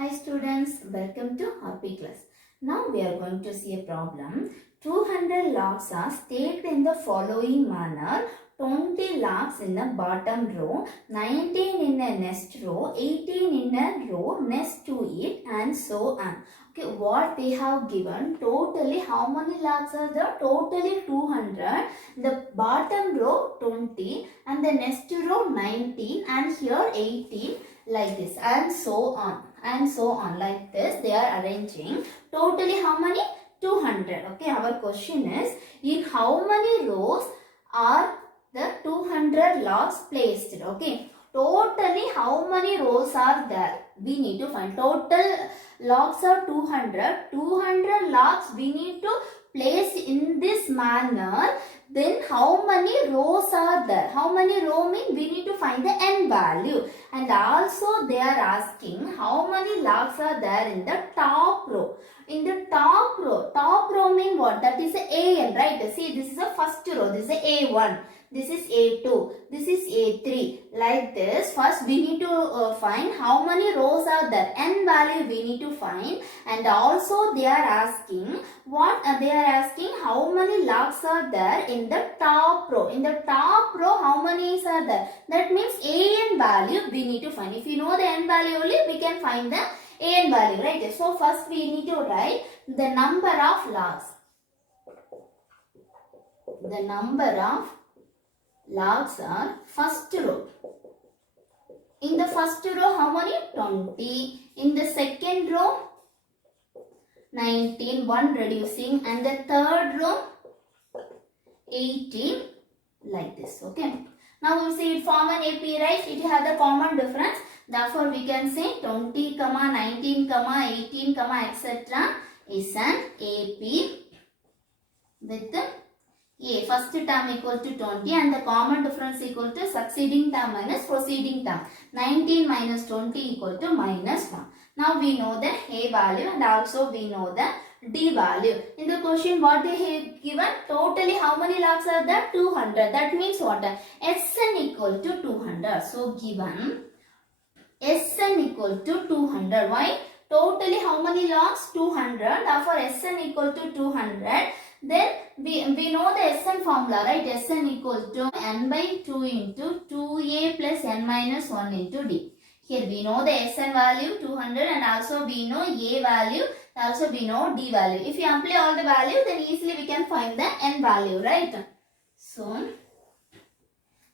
Hi students, welcome to Happy Class. Now we are going to see a problem. 200 logs are stacked in the following manner. 20 logs in the bottom row, 19 in a next row, 18 in a row next to it, and so on. Okay, what they have given, totally how many logs are there? Totally 200. The bottom row 20 and the next row 19 and here 18, like this, and so on like this they are arranging. Totally how many? 200. Okay, our question is, in how many rows are the 200 logs placed? Okay, totally how many rows are there? We need to find. Total logs are 200. 200 logs we need to place in this manner. Then how many rows are there? How many row mean we need to find the n value. And also they are asking how many logs are there in the top row. In the top row mean what? That is a an, right? See, this is the first row. This is A1. This is A2. This is A3. Like this. First we need to find how many rows are there. N value we need to find. And also they are asking what? They are asking how many logs are there in the top row. In the top row how many are there? That means an value we need to find. If you know the n value only, we can find the an value, right? So first we need to write the number of logs. The number of logs are first row. In the first row how many? 20. In the second row 19, 1 reducing, and the third row 18, like this. Okay. Now we see it form an AP, right? It has the common difference. Therefore we can say 20, 19, 18, etc. is an AP with A. First term equal to 20 and the common difference equal to succeeding term minus preceding term. 19 minus 20 equal to minus 1. Now we know the A value and also we know the D value. In the question what they have given, totally how many logs are there? 200. That means what? Sn equal to 200. So given Sn equal to 200. Why? Totally how many logs? 200. Therefore Sn equal to 200. Then we know the Sn formula, right? Sn equal to n by 2 into 2a plus n minus 1 into d. Here we know the Sn value 200 and also we know a value, also we know d value. If you apply all the value, then easily we can find the n value, right? So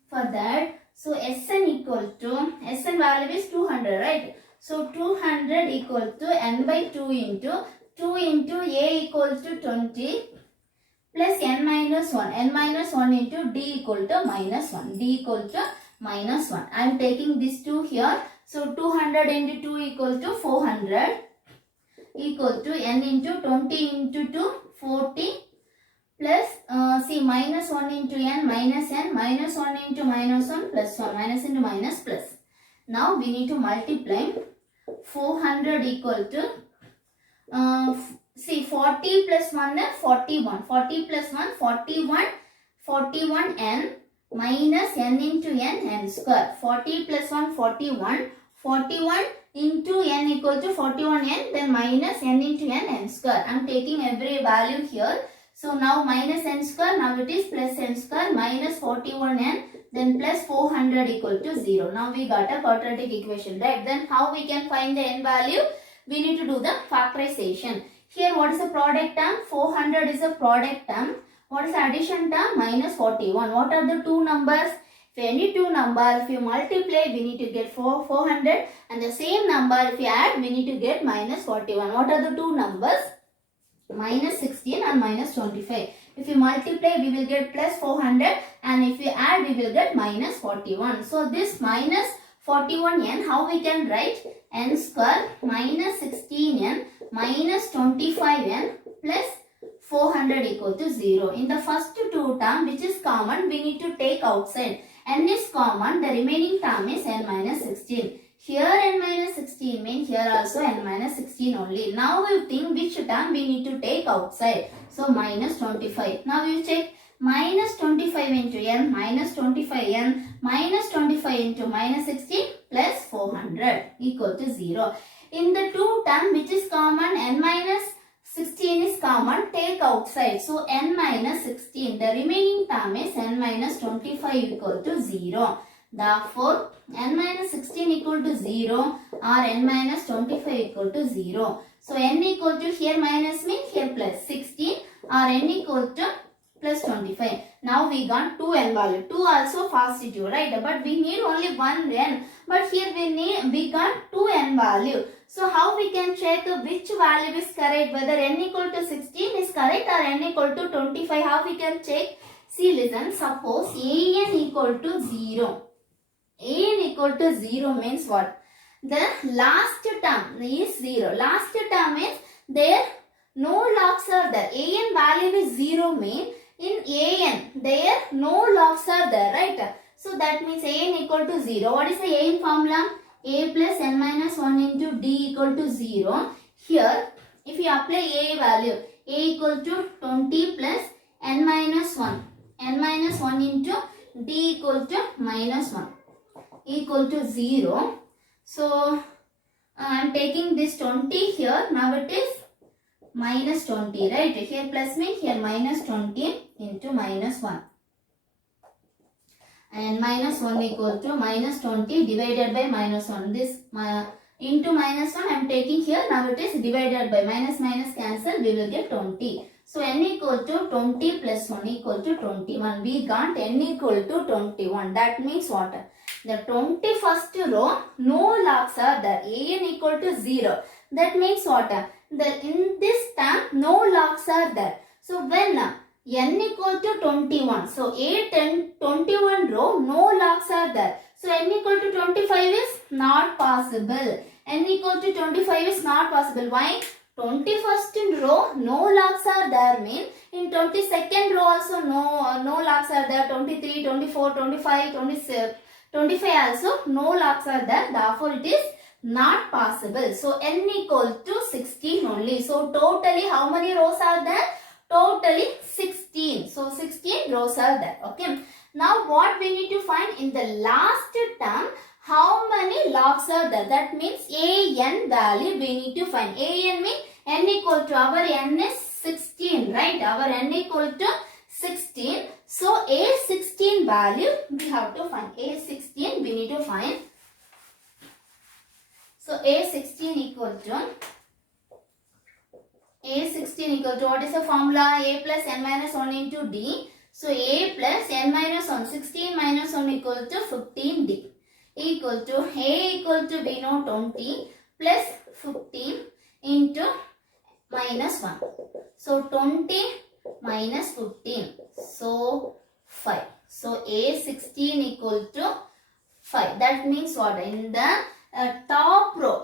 for that, so Sn equal to, Sn value is 200, right? So 200 equal to n by 2 into a equal to 20 plus n minus 1. n minus 1 into d equal to minus 1. d equal to minus 1. I am taking this 2 here. So 200 into 2 equal to 400 equal to n into 20 into 2 40 plus see minus 1 into n minus 1 into minus 1 plus 1 minus into minus plus. Now we need to multiply 400 equal to see 40 plus 1 is 41. 40 plus 1 41. 41 n minus n into n square. 40 plus 1 41. 41 into n equal to 41 n, then minus n into n square. I am taking every value here. So now minus n square, now it is plus n square minus 41 n, then plus 400 equal to 0. Now we got a quadratic equation, right? Then how we can find the n value? We need to do the factorization. Here what is the product term? 400 is a product term. What is the addition term? Minus 41. What are the two numbers? If any two numbers, if you multiply, we need to get 400. And the same number, if you add, we need to get minus 41. What are the two numbers? Minus 16 and minus 25. If you multiply, we will get plus 400. And if you add, we will get minus 41. So this minus 41n, how we can write? N square minus 16n minus 25n plus 400 equal to 0. In the first two term, which is common, we need to take outside. N is common, the remaining term is n minus 16. Here n minus 16 means here also n minus 16 only. Now we think which term we need to take outside. So minus 25. Now you check minus 25 into n minus 25n minus 25 into minus 16 plus 400 equal to 0. In the two term which is common, n minus 16 is common, take outside. So n minus 16. The remaining term is n minus 25 equal to 0. Therefore, n minus 16 equal to 0 or n minus 25 equal to 0. So n equal to here minus means here plus 16 or n equal to plus 25. Now we got 2n value. 2 also positive, right? But we need only one n. But here we got 2n value. So how we can check which value is correct? Whether n equal to 16 is correct or n equal to 25. How we can check? See, listen. Suppose an equal to 0. An equal to 0 means what? The last term is 0. Last term means there no logs are there. An value is 0 means in an there no logs are there, right? So that means an equal to 0. What is the an formula? A plus n minus 1 into d equal to 0. Here if you apply a value, a equal to 20 plus n minus 1. N minus 1 into d equal to minus 1 equal to 0. So I am taking this 20 here. Now it is minus 20, right? Here plus means here minus 20 into minus 1. And minus 1 equal to minus 20 divided by minus 1. This into minus 1 I am taking here. Now it is divided by minus cancel. We will get 20. So n equal to 20 plus 1 equal to 21. We got n equal to 21. That means what? The 21st row no logs are there. An equal to 0. That means what? In this term no logs are there. So when n equal to 21. So 21 row no logs are there. So n equal to 25 is not possible. N equal to 25 is not possible. Why? 21st row no logs are there means in 22nd row also no logs are there. 23, 24, 25, 26, 25 also no logs are there. Therefore it is not possible. So n equal to 16 only. So totally how many rows are there? Totally 16. So 16 rows are there. Okay. Now what we need to find in the last term, how many logs are there? That means an value we need to find. An means n equal to our n is 16, right? Our n equal to 16. So A16 value we have to find. A16 we need to find. So A16 equal to what is the formula? A plus n minus 1 into d. So A plus n minus 1, 16 minus 1 equal to 15d equal to A equal to we know 20 plus 15 into minus 1. So 20 minus 15. So 5. So A16 equal to 5. That means what? In the top row,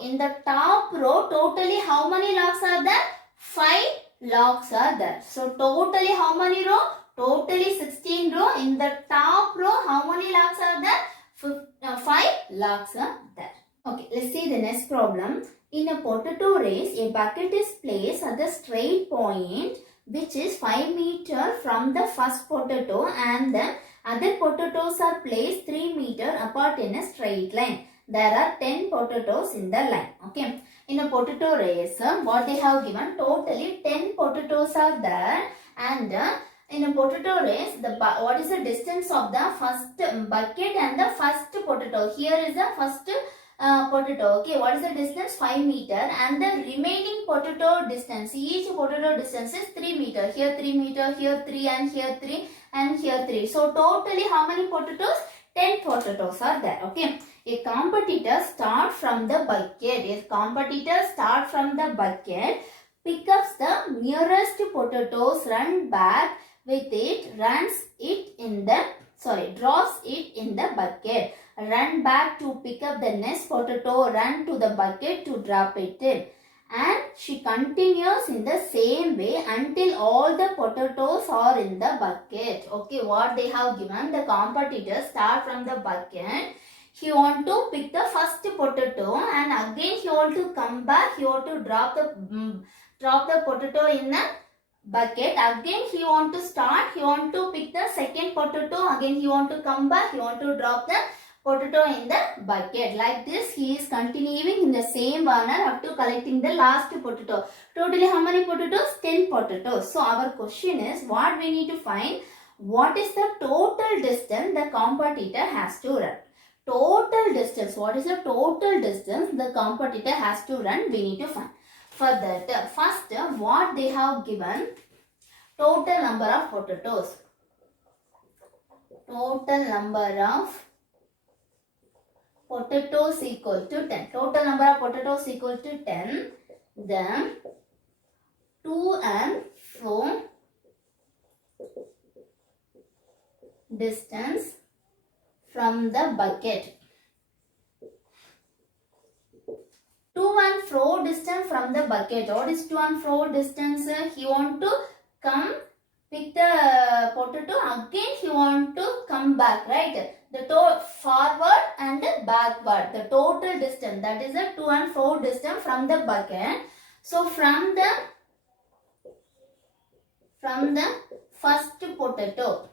totally how many logs are there? 5 logs are there. So totally how many row? Totally 16 row. In the top row, how many logs are there? 5 logs are there. Okay, let's see the next problem. In a potato race, a bucket is placed at the straight point which is 5 meters from the first potato and the other potatoes are placed 3 meters apart in a straight line. There are 10 potatoes in the line. Okay. In a potato race, what they have given, totally 10 potatoes are there, and in a potato race, what is the distance of the first bucket and the first potato? Here is the first potato. Okay, what is the distance? 5 meter, and the remaining potato distance, each potato distance is 3 meter. Here 3 meter, here 3, and here 3, and here 3. So totally how many potatoes? 10 potatoes are there. Okay. A competitor start from the bucket. Picks up the nearest potatoes, run back with it, drops it in the bucket. Run back to pick up the next potato, run to the bucket to drop it in. And she continues in the same way until all the potatoes are in the bucket. Okay, what they have given, the competitor start from the bucket. He want to pick the first potato and again he want to come back. He want to drop the potato in the bucket. Again he want to start. He want to pick the second potato. Again he want to come back. He want to drop the potato in the bucket. Like this, he is continuing in the same manner up to collecting the last potato. Totally how many potatoes? 10 potatoes. So our question is, what we need to find? What is the total distance the competitor has to run? Total distance. What is the total distance the competitor has to run? We need to find. For that, first, what they have given? Total number of potatoes. Total number of potatoes equal to 10. Total number of potatoes equal to 10. Then to and fro distance from the bucket. To and fro distance from the bucket. What is to and fro distance? He want to come pick the potato, again he want to come back, right? The forward and backward. The total distance, that is the to and fro distance from the bucket. So from the first potato,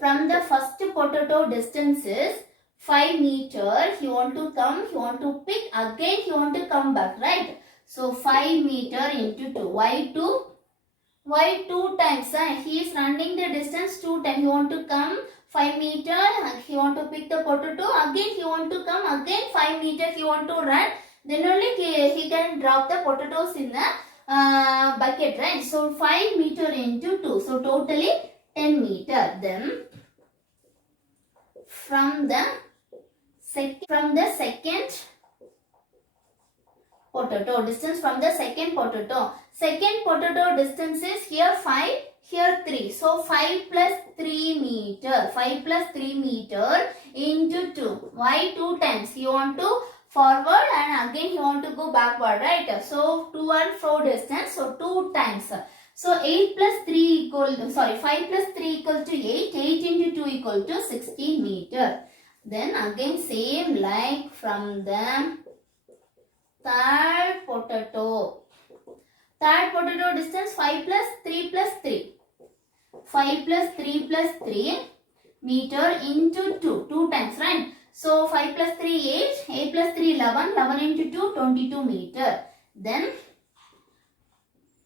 from the first potato distance is 5 meter. He want to come, he want to pick, again he want to come back, right? So 5 meter into 2. Why 2 times? He is running the distance 2 times. He want to come 5 meter. He want to pick the potato. Again he want to come. Again 5 meter he want to run. Then only he can drop the potatoes in the bucket, right? So 5 meter into 2. So totally 10 meter. Then from the second potato, distance from the second potato. Second potato distance is here 5, here 3. So 5 plus 3 meter. 5 plus 3 meter into 2. Why 2 times? He want to forward and again he want to go backward, right? So 2 and fro distance. So 2 times. So 8 plus 3 equal, 5 plus 3 equal to 8. 8 into 2 equal to 16 meter. Then again same like from the third potato. Third potato distance 5 plus 3 plus 3. 5 plus 3 plus 3 meter into 2. 2 times, right? So 5 plus 3 8. 8 plus 3 11. 11 into 2 22 meter. Then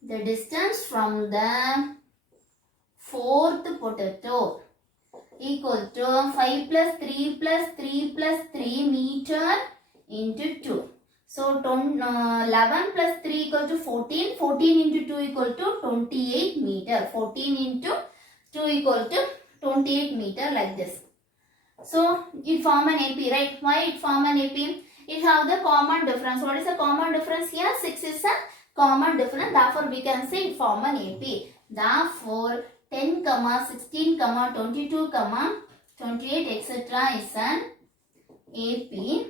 the distance from the fourth potato equal to 5 plus 3 plus 3 plus 3 meter into 2. So 11 plus 3 equal to 14. 14 into 2 equal to 28 meter. 14 into 2 equal to 28 meter, like this. So it form an AP, right? Why it form an AP? It have the common difference. What is the common difference here? 6 is a common difference. Therefore we can say it form an AP. Therefore 10, 16, 22, 28 etc. is an AP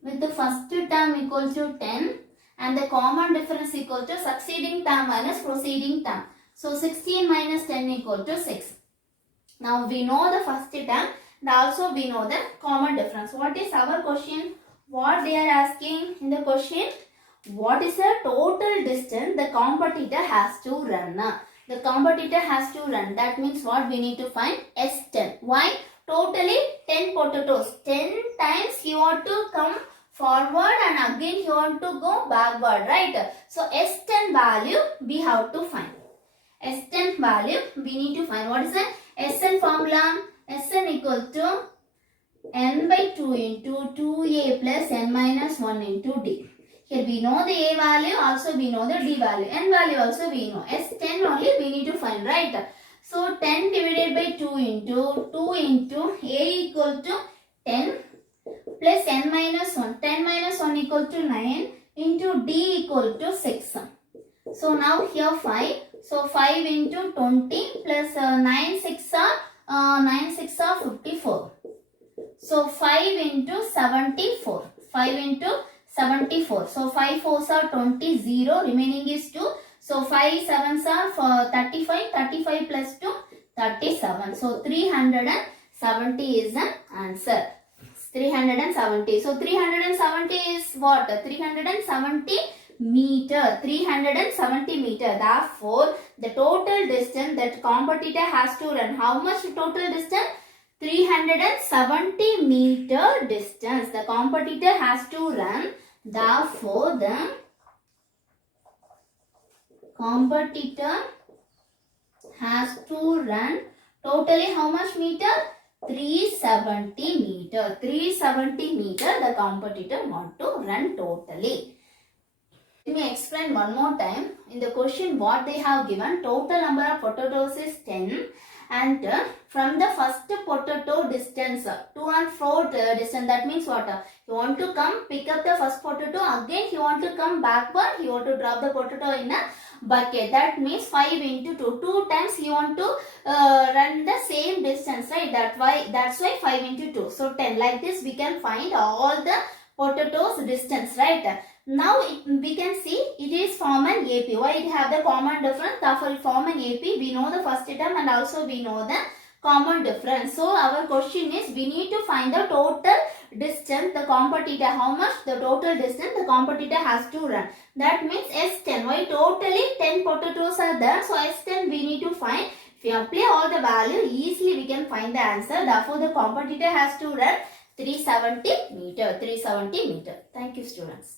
with the first term equal to 10 and the common difference equal to succeeding term minus preceding term. So 16 minus 10 equal to 6. Now we know the first term and also we know the common difference. What is our question? What they are asking in the question? What is the total distance the competitor has to run? The competitor has to run. That means what we need to find? S10. Why? Totally 10 potatoes. 10 times he want to come forward and again he want to go backward, right? So S10 value we have to find. S10 value we need to find. What is the SN formula? SN equal to n by 2 into 2a plus n minus 1 into d. Here we know the a value, also we know the d value. N value also we know. S10 only we need to find, right? So 10 divided by 2 into a equal to 10 plus n minus 1. 10 minus 1 equal to 9 into d equal to 6. So now here 5. So 5 into 20 plus 9 6 are 54. So 5 into 74. 5 into 74. So 5 4s are 20, 0, remaining is 2. So 5 7s are 35, 35 plus 2, 37. So 370 is an answer. 370. So 370 is what? 370 meter. 370 meter. Therefore, the total distance that competitor has to run. How much total distance? 370 meter distance the competitor has to run. Therefore, the competitor has to run totally how much meter? 370 meter. 370 meter the competitor want to run totally. Let me explain one more time. In the question what they have given, total number of potatoes is 10 and from the first potato distance to and fro distance, that means what? You want to come pick up the first potato, again you want to come backward, you want to drop the potato in a bucket. That means 5 into 2. 2 times you want to run the same distance, right? That's why 5 into 2. So 10. Like this we can find all the potatoes distance, right? Now we can see it is form an AP. Why it have the common difference? Therefore it form an AP. We know the first term and also we know the common difference. So our question is we need to find the total distance the competitor, how much the total distance the competitor has to run. That means S10. Why totally 10 potatoes are there? So S10 we need to find. If you apply all the value, easily we can find the answer. Therefore the competitor has to run 370 meter. 370 meter. Thank you students.